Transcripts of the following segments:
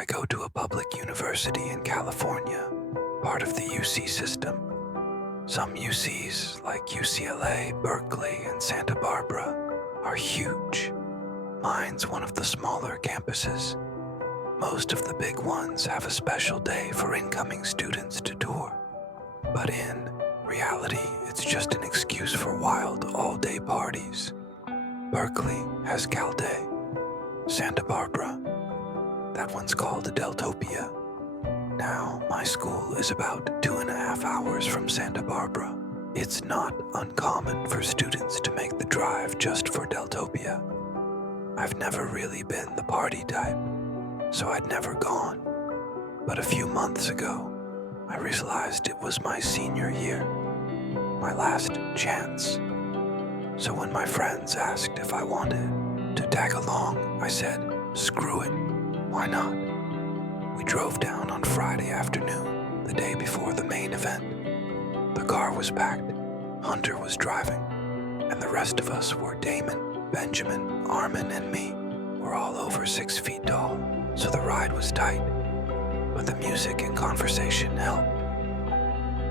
I go to a public university in California, part of the UC system. Some UCs, like UCLA, Berkeley, and Santa Barbara, are huge. Mine's one of the smaller campuses. Most of the big ones have a special day for incoming students to tour. But in reality, it's just an excuse for wild all-day parties. Berkeley has Cal Day. Santa Barbara, that one's called Deltopia. Now, my school is about 2.5 hours from Santa Barbara. It's not uncommon for students to make the drive just for Deltopia. I've never really been the party type, so I'd never gone. But a few months ago, I realized it was my senior year, my last chance. So when my friends asked if I wanted to tag along, I said, screw it, why not? We drove down on Friday afternoon, the day before the main event. The car was packed, Hunter was driving, and the rest of us were Damon, Benjamin, Armin, and me. We're all over 6 feet tall, so the ride was tight, but the music and conversation helped.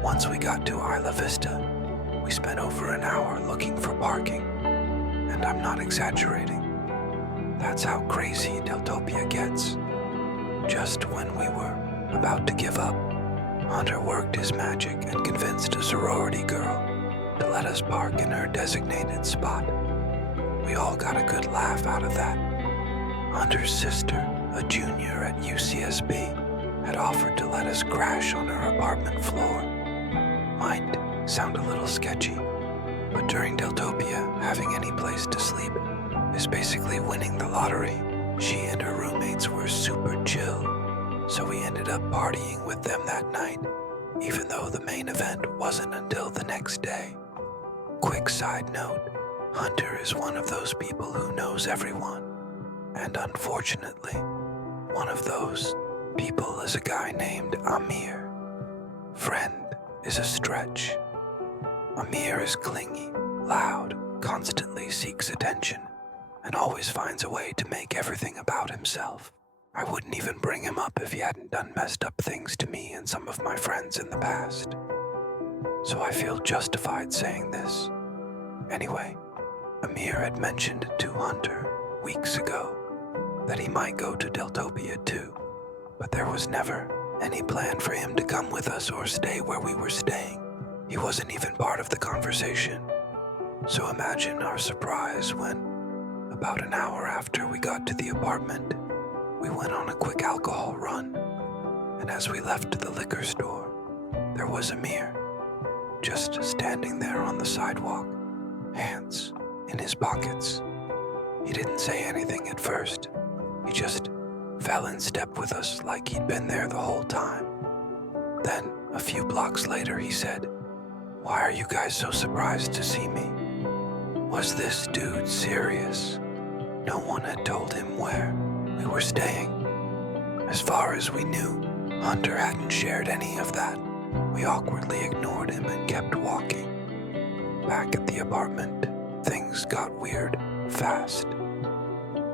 Once we got to Isla Vista, we spent over an hour looking for parking, and I'm not exaggerating. That's how crazy Deltopia gets. Just when we were about to give up, Hunter worked his magic and convinced a sorority girl to let us park in her designated spot. We all got a good laugh out of that. Hunter's sister, a junior at UCSB, had offered to let us crash on her apartment floor. Might sound a little sketchy, but during Deltopia, having any place to sleep is basically winning the lottery. She and her roommates were super chill, so we ended up partying with them that night, even though the main event wasn't until the next day. Quick side note, Hunter is one of those people who knows everyone, and unfortunately, one of those people is a guy named Amir. Friend is a stretch. Amir is clingy, loud, constantly seeks attention, and always finds a way to make everything about himself. I wouldn't even bring him up if he hadn't done messed up things to me and some of my friends in the past. So I feel justified saying this. Anyway, Amir had mentioned to Hunter weeks ago that he might go to Deltopia too, but there was never any plan for him to come with us or stay where we were staying. He wasn't even part of the conversation. So imagine our surprise when, about an hour after we got to the apartment, we went on a quick alcohol run, and as we left the liquor store, there was Amir, just standing there on the sidewalk, hands in his pockets. He didn't say anything at first. He just fell in step with us like he'd been there the whole time. Then, a few blocks later, he said, "Why are you guys so surprised to see me?" Was this dude serious? No one had told him where we were staying. As far as we knew, Hunter hadn't shared any of that. We awkwardly ignored him and kept walking. Back at the apartment, things got weird fast.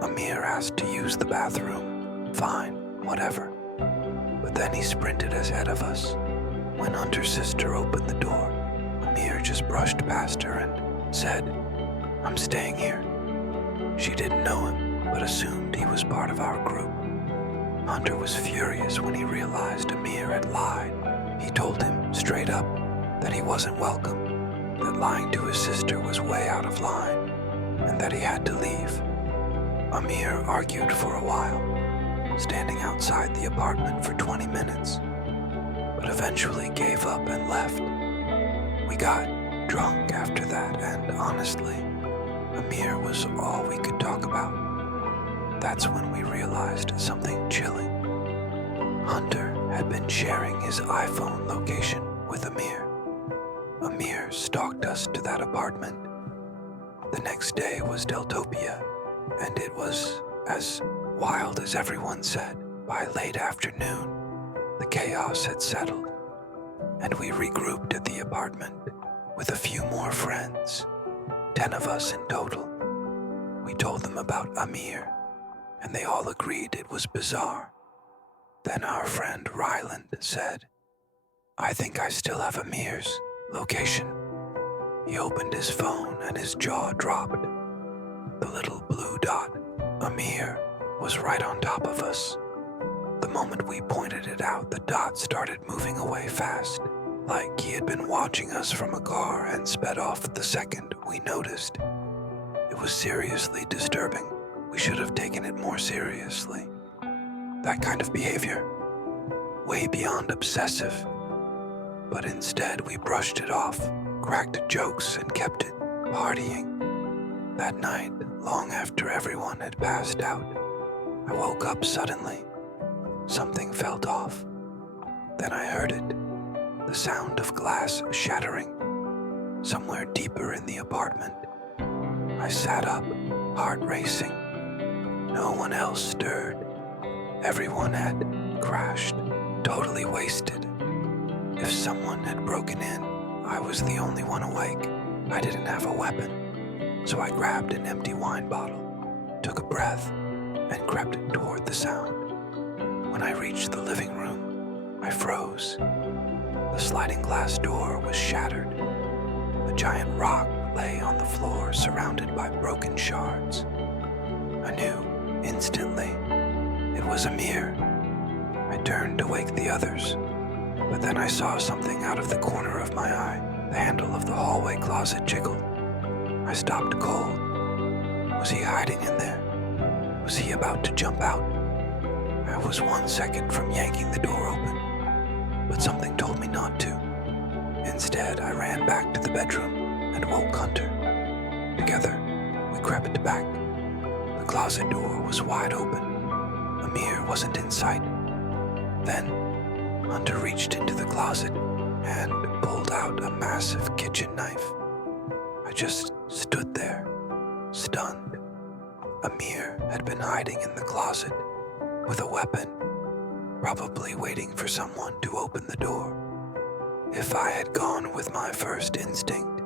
Amir asked to use the bathroom. Fine, whatever. But then he sprinted ahead of us. When Hunter's sister opened the door, Amir just brushed past her and said, "I'm staying here." She didn't know him, but assumed he was part of our group. Hunter was furious when he realized Amir had lied. He told him straight up that he wasn't welcome, that lying to his sister was way out of line, and that he had to leave. Amir argued for a while, standing outside the apartment for 20 minutes, but eventually gave up and left. We got drunk after that, and honestly, Amir was all we could talk about. That's when we realized something chilling. Hunter had been sharing his iPhone location with Amir. Amir stalked us to that apartment. The next day was Deltopia, and it was as wild as everyone said. By late afternoon, the chaos had settled, and we regrouped at the apartment with a few more friends, 10 of us in total. We told them about Amir, and they all agreed it was bizarre. Then our friend Ryland said, "I think I still have Amir's location." He opened his phone and his jaw dropped. The little blue dot, Amir, was right on top of us. The moment we pointed it out, the dot started moving away fast, like he had been watching us from a car and sped off the second we noticed. It was seriously disturbing. We should have taken it more seriously. That kind of behavior, way beyond obsessive. But instead we brushed it off, cracked jokes, and kept it partying. That night, long after everyone had passed out, I woke up suddenly. Something felt off. Then I heard it, the sound of glass shattering, somewhere deeper in the apartment. I sat up, heart racing. No one else stirred. Everyone had crashed, totally wasted. If someone had broken in, I was the only one awake. I didn't have a weapon, so I grabbed an empty wine bottle, took a breath, and crept toward the sound. When I reached the living room, I froze. The sliding glass door was shattered. A giant rock lay on the floor, surrounded by broken shards. I knew instantly it was Amir. I turned to wake the others, but then I saw something out of the corner of my eye. The handle of the hallway closet jiggled. I stopped cold. Was he hiding in there? Was he about to jump out? I was 1 second from yanking the door open, but something told me not to. Instead, I ran back to the bedroom and woke Hunter. Together, we crept back. The closet door was wide open. Amir wasn't in sight. Then, Hunter reached into the closet and pulled out a massive kitchen knife. I just stood there, stunned. Amir had been hiding in the closet with a weapon, probably waiting for someone to open the door. If I had gone with my first instinct,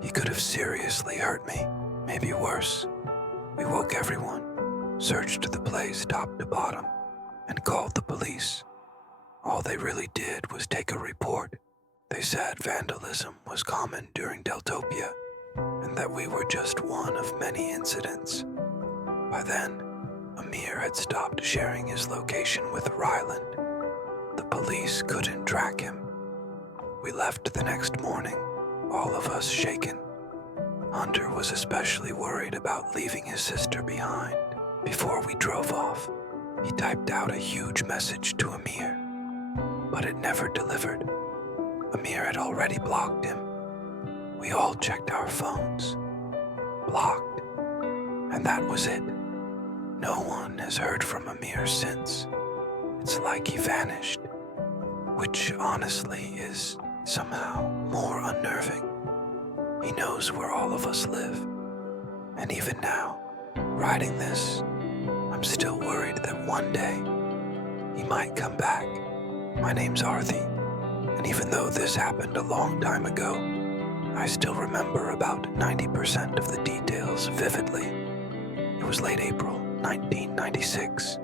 he could have seriously hurt me, maybe worse. We woke everyone, searched the place top to bottom, and called the police. All they really did was take a report. They said vandalism was common during Deltopia, and that we were just one of many incidents. By then, Amir had stopped sharing his location with Ryland. The police couldn't track him. We left the next morning, all of us shaken. Hunter was especially worried about leaving his sister behind. Before we drove off, he typed out a huge message to Amir, but it never delivered. Amir had already blocked him. We all checked our phones. Blocked. And that was it. No one has heard from Amir since. It's like he vanished, which honestly is somehow more unnerving. He knows where all of us live. And even now, writing this, I'm still worried that one day he might come back. My name's Arthi, and even though this happened a long time ago, I still remember about 90% of the details vividly. It was late April 1996.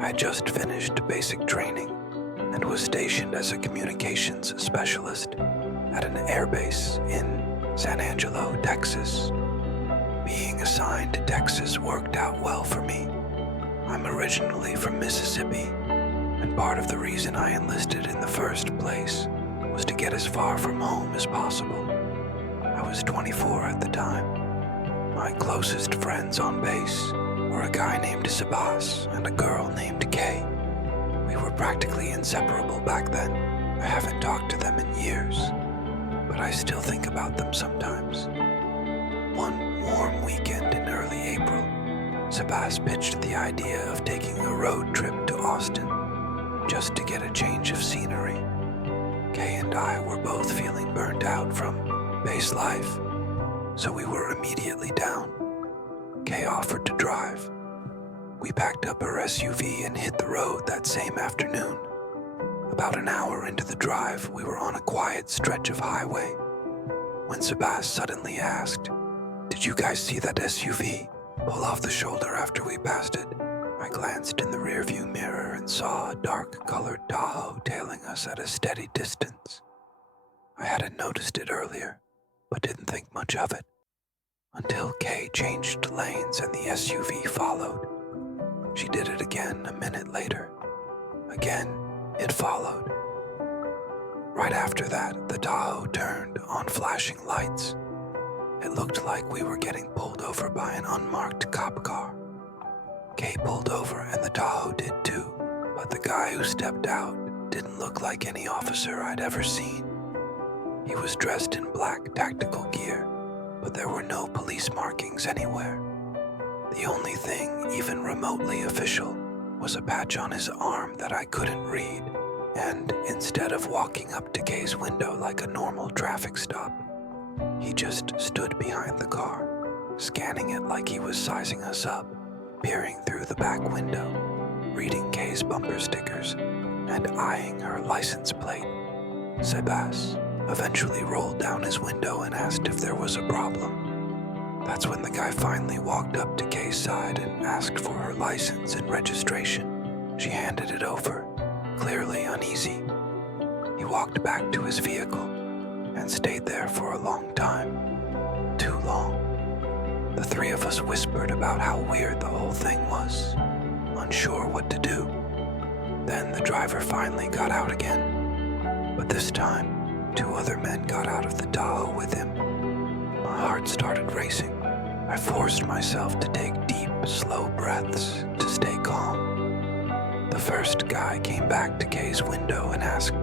I had just finished basic training and was stationed as a communications specialist at an airbase in San Angelo, Texas. Being assigned to Texas worked out well for me. I'm originally from Mississippi, and part of the reason I enlisted in the first place was to get as far from home as possible. I was 24 at the time. My closest friends on base were a guy named Sabas and a girl named Kay. We were practically inseparable back then. I haven't talked to them in years, but I still think about them sometimes. One warm weekend in early April, Sabas pitched the idea of taking a road trip to Austin just to get a change of scenery. Kay and I were both feeling burnt out from base life, so we were immediately down. Kay offered to drive. We packed up her SUV and hit the road that same afternoon. About an hour into the drive, we were on a quiet stretch of highway when Sabas suddenly asked, "Did you guys see that SUV pull off the shoulder after we passed it?" I glanced in the rearview mirror and saw a dark-colored Tahoe tailing us at a steady distance. I hadn't noticed it earlier, but didn't think much of it, until Kay changed lanes and the SUV followed. She did it again a minute later. Again, it followed. Right after that, the Tahoe turned on flashing lights. It looked like we were getting pulled over by an unmarked cop car. Kay pulled over and the Tahoe did too, but the guy who stepped out didn't look like any officer I'd ever seen. He was dressed in black tactical gear, but there were no police markings anywhere. The only thing even remotely official was a patch on his arm that I couldn't read, and instead of walking up to Kay's window like a normal traffic stop, he just stood behind the car, scanning it like he was sizing us up, peering through the back window, reading Kay's bumper stickers, and eyeing her license plate. Sebas eventually rolled down his window and asked if there was a problem. That's when the guy finally walked up to Kay's side and asked for her license and registration. She handed it over, clearly uneasy. He walked back to his vehicle and stayed there for a long time. Too long. The three of us whispered about how weird the whole thing was, unsure what to do. Then the driver finally got out again, but this time, 2 other men got out of the Tahoe with him. My heart started racing. I forced myself to take deep, slow breaths to stay calm. The first guy came back to Kay's window and asked,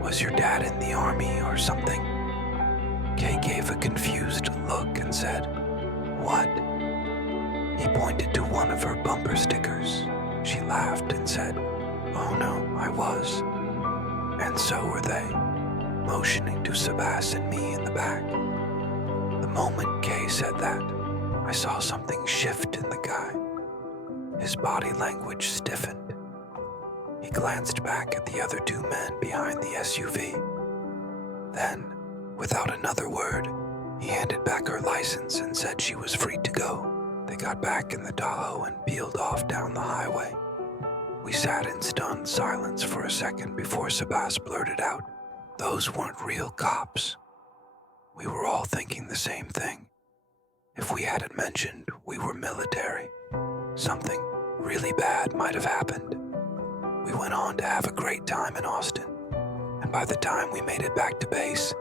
"Was your dad in the army or something?" Kay gave a confused look and said, "What?" He pointed to one of her bumper stickers. She laughed and said, "Oh no, I was." And so were they, motioning to Sebas and me in the back. The moment Kay said that, I saw something shift in the guy. His body language stiffened. He glanced back at the other 2 men behind the SUV. Then, without another word, he handed back her license and said she was free to go. They got back in the Tahoe and peeled off down the highway. We sat in stunned silence for a second before Sebas blurted out, "Those weren't real cops." We were all thinking the same thing. If we hadn't mentioned we were military, something really bad might have happened. We went on to have a great time in Austin, and by the time we made it back to base,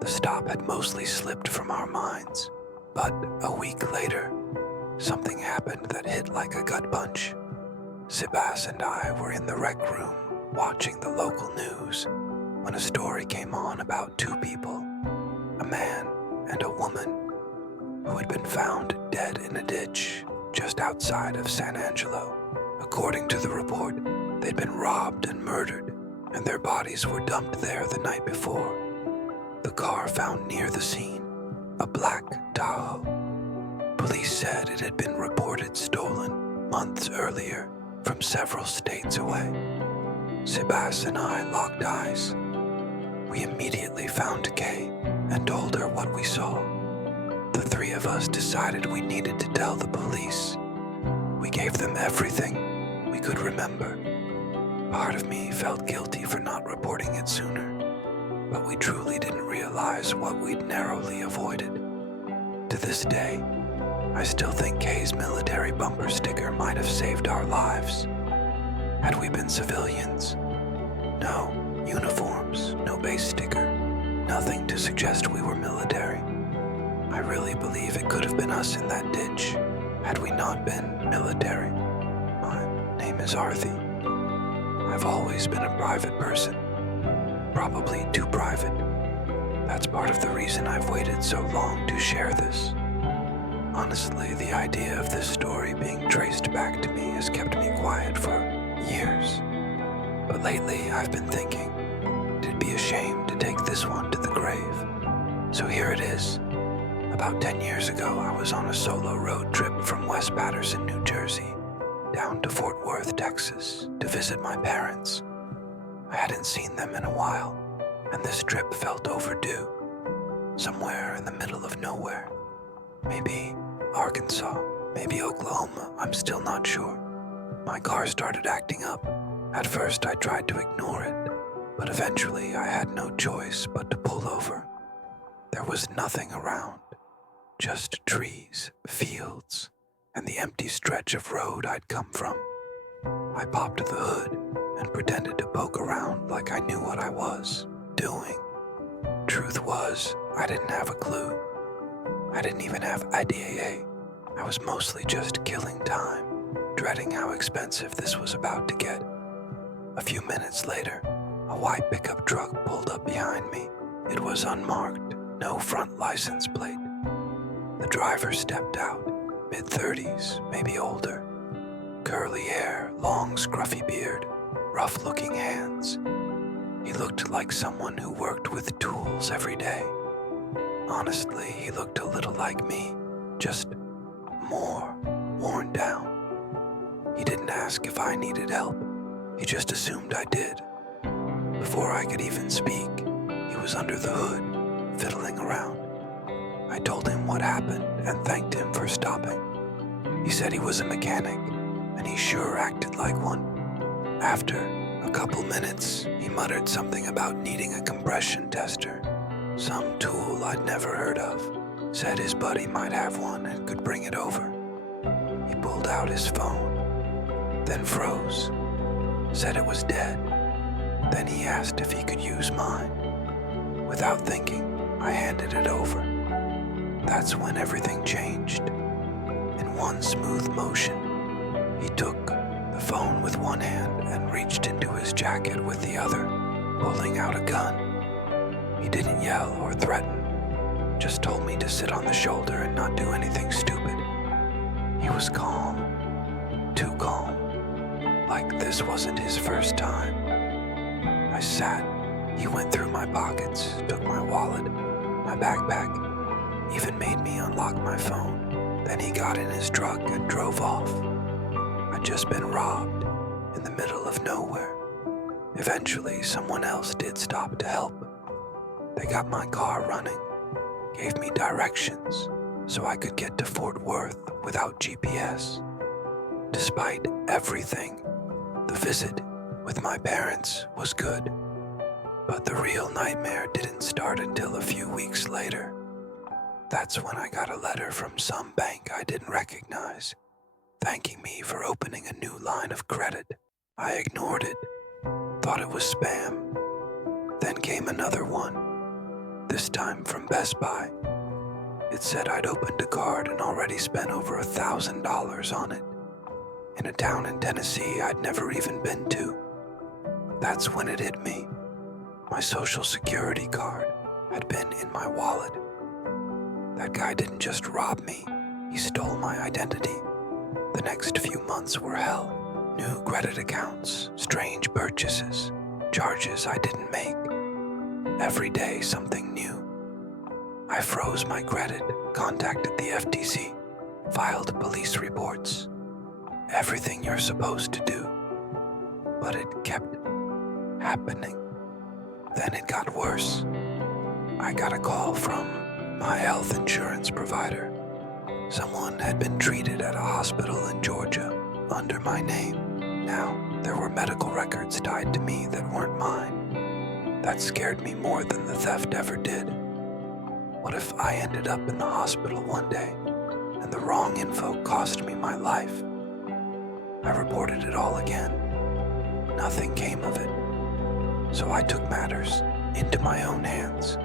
the stop had mostly slipped from our minds. But a week later, something happened that hit like a gut punch. Sebas and I were in the rec room watching the local news when a story came on about 2 people, a man and a woman, who had been found dead in a ditch just outside of San Angelo. According to the report, they'd been robbed and murdered, and their bodies were dumped there the night before. The car found near the scene, a black Tahoe. Police said it had been reported stolen months earlier from several states away. Sebas and I locked eyes. We immediately found Kay and told her what we saw. The 3 of us decided we needed to tell the police. We gave them everything we could remember. Part of me felt guilty for not reporting it sooner, but we truly didn't realize what we'd narrowly avoided. To this day, I still think Kay's military bumper sticker might have saved our lives. Had we been civilians? No uniforms, no base sticker, nothing to suggest we were military. I really believe it could have been us in that ditch, had we not been military. My name is Arthi. I've always been a private person, probably too private. That's part of the reason I've waited so long to share this. Honestly, the idea of this story being traced back to me has kept me quiet for years. But lately, I've been thinking, it'd be a shame to take this one to the grave. So here it is. About 10 years ago, I was on a solo road trip from West Patterson, New Jersey, down to Fort Worth, Texas, to visit my parents. I hadn't seen them in a while, and this trip felt overdue. Somewhere in the middle of nowhere. Maybe Arkansas, maybe Oklahoma, I'm still not sure. My car started acting up. At first, I tried to ignore it, but eventually I had no choice but to pull over. There was nothing around, just trees, fields, and the empty stretch of road I'd come from. I popped the hood and pretended to poke around like I knew what I was doing. Truth was, I didn't have a clue. I didn't even have IDAA. I was mostly just killing time, dreading how expensive this was about to get. A few minutes later, a white pickup truck pulled up behind me. It was unmarked, no front license plate. The driver stepped out, mid-30s, maybe older. Curly hair, long scruffy beard, rough-looking hands. He looked like someone who worked with tools every day. Honestly, he looked a little like me, just more worn down. He didn't ask if I needed help. He just assumed I did. Before I could even speak, he was under the hood, fiddling around. I told him what happened and thanked him for stopping. He said he was a mechanic, and he sure acted like one. After a couple minutes, he muttered something about needing a compression tester, some tool I'd never heard of. Said his buddy might have one and could bring it over. He pulled out his phone, then froze, said it was dead. Then he asked if he could use mine. Without thinking, I handed it over. That's when everything changed. In one smooth motion, he took the phone with one hand and reached into his jacket with the other, pulling out a gun. He didn't yell or threaten, just told me to sit on the shoulder and not do anything stupid. He was calm, too calm, like this wasn't his first time. I sat. He went through my pockets, took my wallet, my backpack, even made me unlock my phone. Then he got in his truck and drove off. I'd just been robbed in the middle of nowhere. Eventually, someone else did stop to help. They got my car running, gave me directions so I could get to Fort Worth without GPS. Despite everything, the visit with my parents was good. But the real nightmare didn't start until a few weeks later. That's when I got a letter from some bank I didn't recognize, thanking me for opening a new line of credit. I ignored it, thought it was spam. Then came another one, this time from Best Buy. It said I'd opened a card and already spent over $1,000 on it, in a town in Tennessee I'd never even been to. That's when it hit me. My Social Security card had been in my wallet. That guy didn't just rob me, he stole my identity. The next few months were hell. New credit accounts, strange purchases, charges I didn't make. Every day something new. I froze my credit, contacted the FTC, filed police reports. Everything you're supposed to do. But it kept happening. Then it got worse. I got a call from my health insurance provider. Someone had been treated at a hospital in Georgia under my name. Now, there were medical records tied to me that weren't mine. That scared me more than the theft ever did. What if I ended up in the hospital one day and the wrong info cost me my life? I reported it all again. Nothing came of it. So I took matters into my own hands.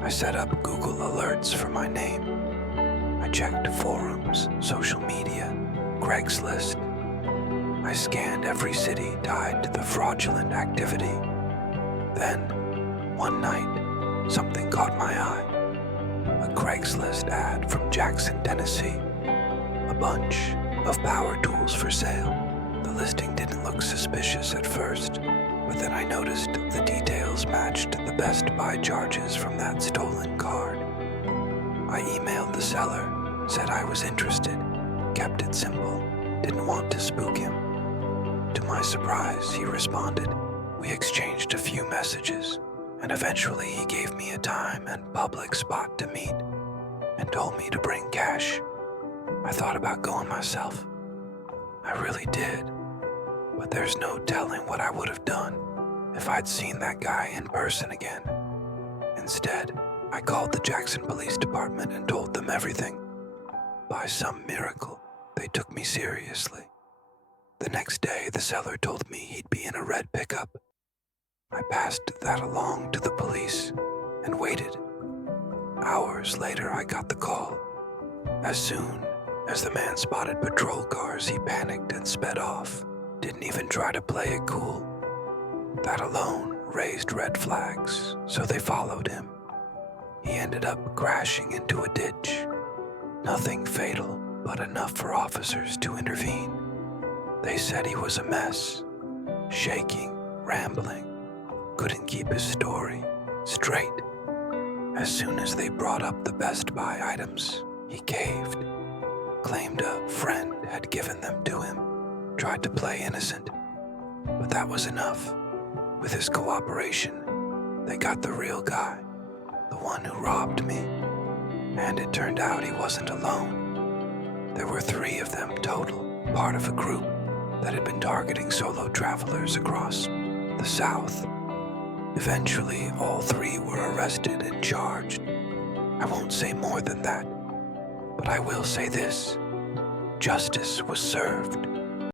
I set up Google alerts for my name. I checked forums, social media, Craigslist. I scanned every city tied to the fraudulent activity. Then, one night, something caught my eye. A Craigslist ad from Jackson, Tennessee. A bunch of power tools for sale. The listing didn't look suspicious at first, but then I noticed the details matched the Best Buy charges from that stolen card. I emailed the seller, said I was interested, kept it simple, didn't want to spook him. To my surprise, he responded. We exchanged a few messages, and eventually he gave me a time and public spot to meet, and told me to bring cash. I thought about going myself. I really did. but there's no telling what I would have done if I'd seen that guy in person again. Instead, I called the Jackson Police Department and told them everything. By some miracle, they took me seriously. The next day, the seller told me he'd be in a red pickup. I passed that along to the police and waited. Hours later, I got the call. As soon as the man spotted patrol cars, he panicked and sped off. Didn't even try to play it cool. That alone raised red flags, so they followed him. He ended up crashing into a ditch. Nothing fatal, but enough for officers to intervene. They said he was a mess, shaking, rambling, couldn't keep his story straight. As soon as they brought up the Best Buy items, he caved, claimed a friend had given them to him, tried to play innocent, but that was enough. With his cooperation, they got the real guy, the one who robbed me, and it turned out he wasn't alone. There were 3 of them total, part of a group that had been targeting solo travelers across the South. Eventually, all 3 were arrested and charged. I won't say more than that, but I will say this: justice was served.